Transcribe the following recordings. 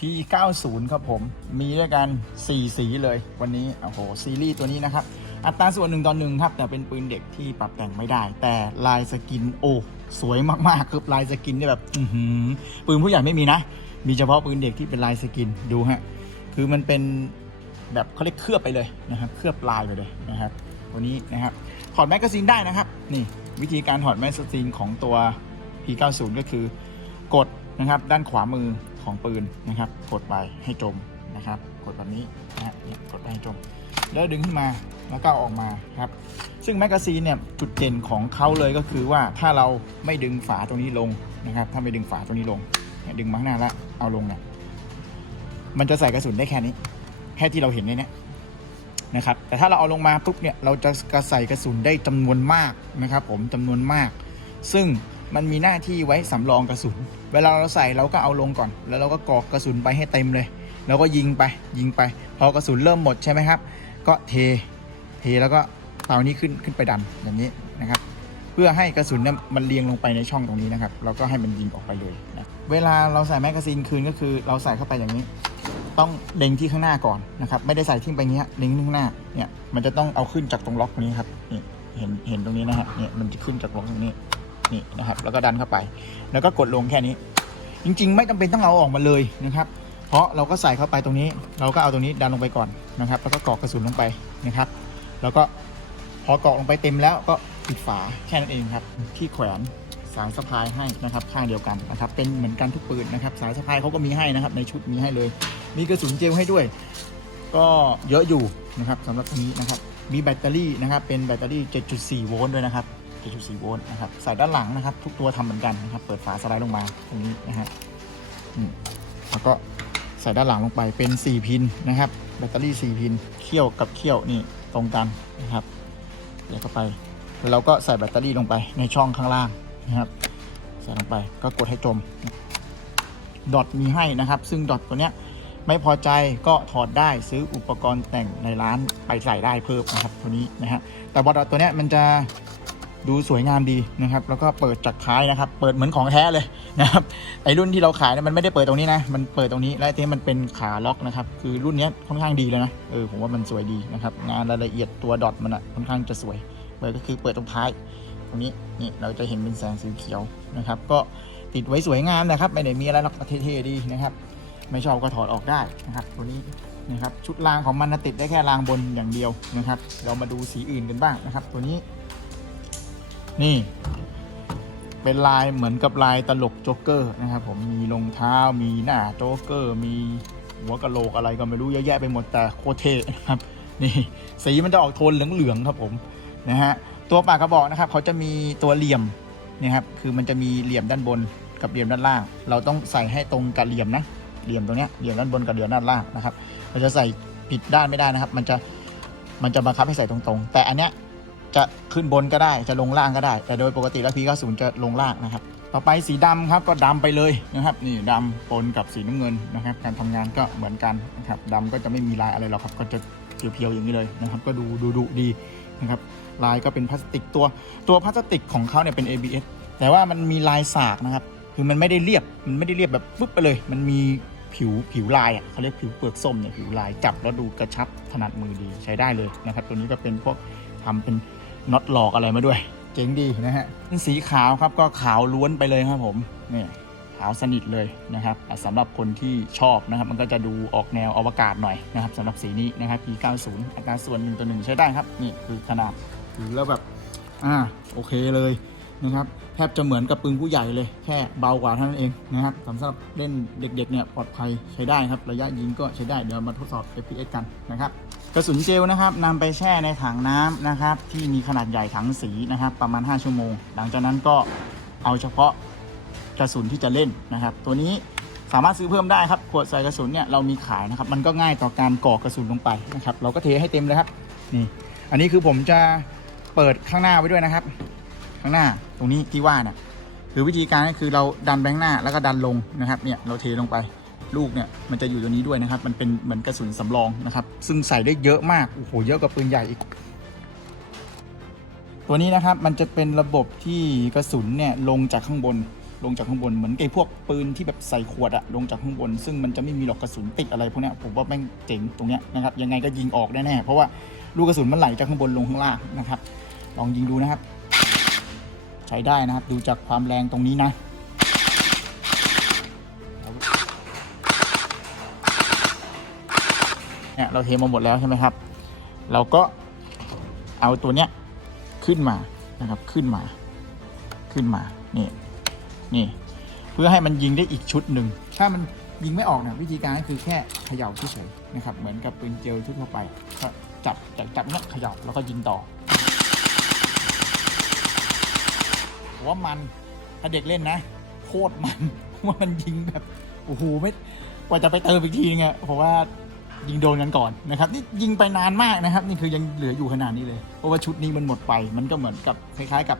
P90 ครับผม มีด้วยกัน 4 สีเลยวันนี้ โอ้โห ซีรีส์ตัวนี้นะครับ อัตราส่วนหนึ่งต่อหนึ่งครับ แต่เป็นปืนเด็กที่ปรับแต่งไม่ได้ แต่ลายสกินโอ้สวยมากๆ คือลายสกินเนี่ยแบบอือหือปืนผู้ใหญ่ไม่มีนะ มีเฉพาะปืนเด็กที่เป็นลายสกินดูฮะ คือมันเป็นแบบเขาเรียกเคลือบไปเลยนะครับเคลือบลายไปเลยนะครับตัวนี้นะครับถอดแมกกาซีนได้นะครับนี่วิธีการถอดแมกกาซีนของตัว P90 ก็คือกดนะครับด้านขวามือ ของปืนนะครับ กดไปให้จมนะครับ กดแบบนี้นะฮะนี่กดไปให้จม แล้วดึงขึ้นมาแล้วก็ออกมาครับ ซึ่งแมกกาซีนเนี่ยจุดเด่นของเขาเลยก็คือว่าถ้าเราไม่ดึงฝาตรงนี้ลงนะครับ ถ้าไม่ดึงฝาตรงนี้ลงเนี่ยดึงมาข้างหน้าแล้วเอาลงเนี่ยมันจะใส่กระสุนได้แค่นี้ แค่ที่เราเห็นในนี้นะครับ แต่ถ้าเราเอาลงมาปุ๊บเนี่ยเราจะกระใส่กระสุนได้จำนวนมากนะครับ ผมจำนวนมาก ซึ่ง มันมีหน้าที่ไว้สำรองกระสุน เวลาเราใส่เราก็เอาลงก่อน แล้วเราก็กรอกกระสุนไปให้เต็มเลย แล้วก็ยิงไปยิงไป พอกระสุนเริ่มหมดใช่ไหมครับ ก็เทเทแล้วก็เตานี้ขึ้นขึ้นไปดันอย่างนี้นะครับ เพื่อให้กระสุนเนี่ยมันเรียงลงไปในช่องตรงนี้นะครับแล้วก็ให้มันยิงออกไปเลยนะเวลาเราใส่แมกกาซีนคืนก็คือเราใส่เข้าไปอย่างนี้ ต้องเล็งที่ข้างหน้าก่อนนะครับไม่ได้ใส่ทิ้งไปงเงี้ยเล็งที่ข้างหน้าเนี่ยมันจะต้องเอาขึ้นจากตรงล็อกนี้ครับนี่เห็นเห็นตรงนี้นะฮะเนี่ยมันจะขึ้นจากล็อกตรงนี้ นี่นะครับ แล้วก็ดันเข้าไป แล้วก็กดลงแค่นี้ จริง ๆ ไม่จำเป็นต้องเอาออกมาเลยนะครับ เพราะเราก็ใส่เข้าไปตรงนี้ เราก็เอาตรงนี้ดันลงไปก่อนนะครับ แล้วก็กรอกกระสุนลงไปนะครับ แล้วก็พอกรอกลงไปเต็มแล้วก็ปิดฝาแค่นั้นเองครับ ที่แขวนสายสะพายให้นะครับข้างเดียวกันนะครับเป็นเหมือนกันทุกปืนนะครับ สายสะพายเขาก็มีให้นะครับ ในชุดมีให้เลย มีกระสุนเจลให้ด้วย ก็เยอะอยู่นะครับสำหรับตรงนี้นะครับ มีแบตเตอรี่นะครับ เป็นแบตเตอรี่ 7.4 โวลต์ด้วยนะครับ 7.4โวลต์นะครับใส่ด้านหลังนะครับ ทุกตัวทำเหมือนกันนะครับ เปิดฝาสไลด์ลงมาตรงนี้นะฮะแล้วก็ใส่ด้านหลังลงไปเป็น 4 พินนะครับ แบตเตอรี่ 4 พินเขี้ยวกับเขี้ยวนี่ตรงกันนะครับเดี๋ยวเข้าไปแล้วเราก็ใส่แบตเตอรี่ลงไปในช่องข้างล่างนะครับ ใส่ลงไปก็กดให้จมดอทมีให้นะครับ ซึ่งดอทตัวเนี้ยไม่พอใจก็ถอดได้ซื้ออุปกรณ์แต่งในร้านไปใส่ได้เพิ่มนะครับ ตัวนี้นะฮะแต่บอดอทตัวเนี้ยมันจะ ดูสวยงามดีนะครับ แล้วก็เปิดจากท้ายนะครับ เปิดเหมือนของแท้เลยนะครับ ไอรุ่นที่เราขายเนี่ยมันไม่ได้เปิดตรงนี้นะ มันเปิดตรงนี้ และที่มันเป็นขาล็อกนะครับ คือรุ่นนี้ค่อนข้างดีเลยนะ เออผมว่ามันสวยดีนะครับ งานรายละเอียดตัวดอทมันอะค่อนข้างจะสวย เปิดก็คือเปิดตรงท้าย ตรงนี้ นี่เราจะเห็นเป็นแสงสีเขียวนะครับ ก็ติดไว้สวยงามนะครับ ไม่ได้มีอะไรหรอกเท่ๆดีนะครับ ไม่ชอบก็ถอดออกได้นะครับ ตัวนี้นะครับ ชุดรางของมันนะติดได้แค่รางบนอย่างเดียวนะครับ เรามาดูสีอื่นกันบ้างนะครับ ตัวนี้ นี่ เป็นลายเหมือนกับลายตลกโจ๊กเกอร์นะครับผมมีรองเท้ามีหน้าโจ๊กเกอร์ มีหัวกะโหลกอะไรก็ไม่รู้เยอะแยะไปหมดแต่โคเทนะครับนี่สีมันจะออกโทนเหลืองๆครับผมนะฮะตัวปากกระบอกนะครับเขาจะมีตัวเหลี่ยมนะครับคือมันจะมีเหลี่ยมด้านบนกับเหลี่ยมด้านล่าง เราต้องใส่ให้ตรงกับเหลี่ยมนะเหลี่ยมตรงเนี้ยเหลี่ยมด้านบนกับเหลี่ยมด้านล่างนะครับเราจะใส่ผิดด้านไม่ได้นะครับ มันจะมันจะบังคับให้ใส่ตรงๆ แต่อันเนี้ย จะขึ้นบนก็ได้จะลงล่างก็ได้ แต่โดยปกติแล้ว P90 จะลงล่างนะครับ ต่อไปสีดำครับก็ดำไปเลยนะครับ นี่ดำปนกับสีน้ำเงินนะครับ การทำงานก็เหมือนกันนะครับดำก็จะไม่มีลายอะไรหรอกครับ ก็จะเพียวๆอย่างนี้เลยนะครับ ก็ดูดูดุดีนะครับลายก็เป็นพลาสติกตัวตัวพลาสติกของเขาเนี่ยเป็น ABS แต่ว่ามันมีลายสากนะครับ คือมันไม่ได้เรียบมันไม่ได้เรียบแบบปึ๊บไปเลย มันมีผิวผิวลายอะเขาเรียกผิวเปลือกส้มเนี่ยผิวลายจับแล้วดูกระชับถนัดมือดีใช้ได้เลยนะครับ ตัวนี้ก็เป็นพวกทำเป็น น็อตหลอกอะไรมาด้วย เจ๋งดีนะฮะสีขาวครับก็ขาวล้วนไปเลยครับผมเนี่ยขาวสนิทเลยนะครับอะสำหรับคนที่ชอบนะครับ มันก็จะดูออกแนวอวกาศหน่อยนะครับสำหรับสีนี้นะครับ P90 อัตราส่วนหนึ่งต่อหนึ่งใช้ได้ครับ นี่คือขนาดถือแล้วแบบ อ่า โอเคเลยนะครับ แทบจะเหมือนกับปืนผู้ใหญ่เลย แค่เบากว่าเท่านั้นเองนะครับสำหรับเล่นเด็กๆเนี่ยปลอดภัยใช้ได้ครับ ระยะยิงก็ใช้ได้ เดี๋ยวมาทดสอบ FPS กันนะครับ กระสุนเจลนะครับนำไปแช่ในถังน้ำนะครับ ที่มีขนาดใหญ่ถังสีนะครับ ประมาณ 5 ชั่วโมง หลังจากนั้นก็เอาเฉพาะกระสุนที่จะเล่นนะครับ ตัวนี้สามารถซื้อเพิ่มได้ครับขวดใส่กระสุนเนี่ยเรามีขายนะครับ มันก็ง่ายต่อการกรอกกระสุนลงไปนะครับ เราก็เทให้เต็มเลยครับนี่ อันนี้คือผมจะเปิดข้างหน้าไว้ด้วยนะครับ ข้างหน้าตรงนี้ที่ว่าเนี่ยคือวิธีการก็คือเราดันแบงค์หน้าแล้วก็ดันลงนะครับเนี่ยเราเทลงไป ลูกเนี่ยมันจะอยู่ตัวนี้ด้วยนะครับ มันเป็นเหมือนกระสุนสำรองนะครับ ซึ่งใส่ได้เยอะมาก โอ้โห เยอะกว่าปืนใหญ่อีก ตัวนี้นะครับ มันจะเป็นระบบที่กระสุนเนี่ยลงจากข้างบน ลงจากข้างบน เหมือนไอ้พวกปืนที่แบบใส่ขวดอะลงจากข้างบน ซึ่งมันจะไม่มีหลอกกระสุนติดอะไรพวกเนี้ย ผมว่าแม่งเจ๋งตรงเนี้ยนะครับ ยังไงก็ยิงออกแน่ๆ เพราะว่าลูกกระสุนมันไหลจากข้างบนลงข้างล่างนะครับ ลองยิงดูนะครับ ใช้ได้นะครับ ดูจากความแรงตรงนี้นะ เนี่ยเราเทมาหมดแล้วใช่ไหมครับ เราก็เอาตัวเนี้ยขึ้นมานะครับขึ้นมาขึ้นมานี่นี่เพื่อให้มันยิงได้อีกชุดหนึ่งถ้ามันยิงไม่ออกเนี่ยวิธีการก็คือแค่เขย่าเฉยๆนะครับเหมือนกับปืนเจลทั่วไปก็จับจับจับเนี่ยเขย่าแล้วก็ยิงต่อว่ามันถ้าเด็กเล่นนะ โคตรมันว่ามันยิงแบบโอ้โหไม่กว่าจะไปเติมอีกทีนึงอะเพราะว่า ยิงโดนกันก่อนนะครับนี่ยิงไปนานมากนะครับ นี่คือยังเหลืออยู่ขนาดนี้เลย เพราะว่าชุดนี้มันหมดไป มันก็เหมือนกับคล้ายๆ กับ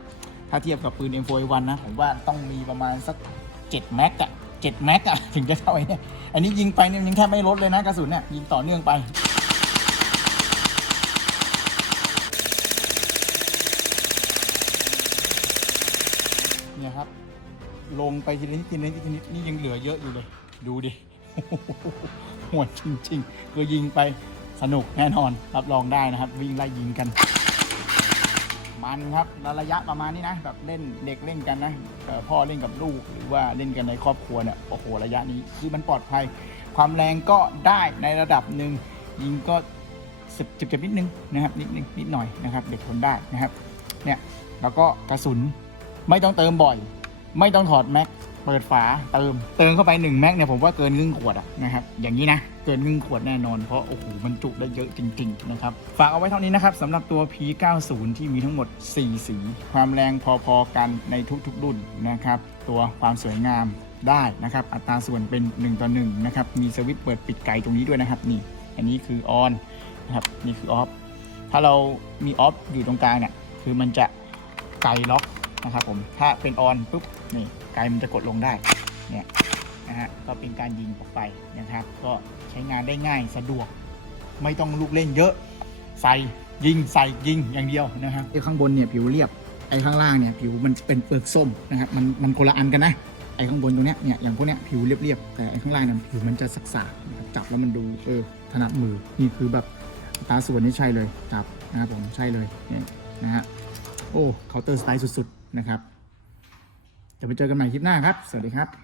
ถ้าเทียบกับปืน M4A1 นะผมว่าต้องมีประมาณสัก7แม็กอะ7แม็กอะถึงจะเท่าไอ้เนี่ยอันนี้ยิงไปเนี่ยยังแค่ไม่ลดเลยนะกระสุนเนี่ยยิงต่อเนื่องไปเนี่ยครับ ลงไปทีนิดทีนิดทีนิดนี่ยังเหลือเยอะอยู่เลย ดูดิ โหดจริงๆ คือยิงไปสนุกแน่นอนรับรองได้นะครับ วิ่งไล่ยิงกัน มันครับระยะประมาณนี้นะ แบบเล่นเด็กเล่นกันนะพ่อเล่นกับลูกหรือว่าเล่นกันในครอบครัวเนี่ยโอ้โหระยะนี้คือมันปลอดภัย ความแรงก็ได้ในระดับหนึ่งยิงก็สิบเจ็บๆนิดนึงนะครับนิดนึงนิดหน่อยนะครับ เด็กทนได้นะครับเนี่ยแล้วก็กระสุนไม่ต้องเติมบ่อย ไม่ต้องถอดแม็ก เปิดฝาเติม เติมเข้าไป1แม็กเนี่ยผมว่าเกินครึ่งขวดอะนะครับอย่างนี้นะเกินครึ่งขวดแน่นอนเพราะโอ้โหมันจุได้เยอะจริงๆนะครับฝากเอาไว้เท่านี้นะครับสำหรับตัว P90 ที่มีทั้งหมด 4 สี ความแรงพอๆกันในทุกๆรุ่นนะครับตัวความสวยงามได้นะครับอัตราส่วนเป็น 1 ต่อ1นะครับมีสวิตช์เปิดปิดไกลตรงนี้ด้วยนะครับนี่ อันนี้คือออนนะครับนี่คือออฟถ้าเรามีออฟอยู่ตรงกลางเนี่ยคือมันจะไกลล็อก นะครับผมถ้าเป็นออนปุ๊บนี่ไกมันจะกดลงได้เนี่ยนะฮะก็เป็นการยิงออกไปนะครับ ก็ใช้งานได้ง่ายสะดวก ไม่ต้องลูกเล่นเยอะ ใส่ยิงใส่ยิงอย่างเดียวนะครับไอ้ข้างบนเนี่ยผิวเรียบไอ้ข้างล่างเนี่ยผิวมันเป็นเปลือกส้มนะครับมันมันคนละอันกันนะไอ้ข้างบนตรงเนี้ยเนี่ยอย่างพวกเนี้ยผิวเรียบๆแต่ไอ้ข้างล่างเนี่ยผิวมันจะสักๆนะครับจับแล้วมันดูเออถนัดมือนี่คือแบบตาส่วนนี่ใช่เลยจับนะครับผมใช่เลยเนี่ยนะฮะโอ้เคาน์เตอร์สไตล์สุดๆ นะครับ จะไปเจอกันใหม่คลิปหน้าครับ สวัสดีครับ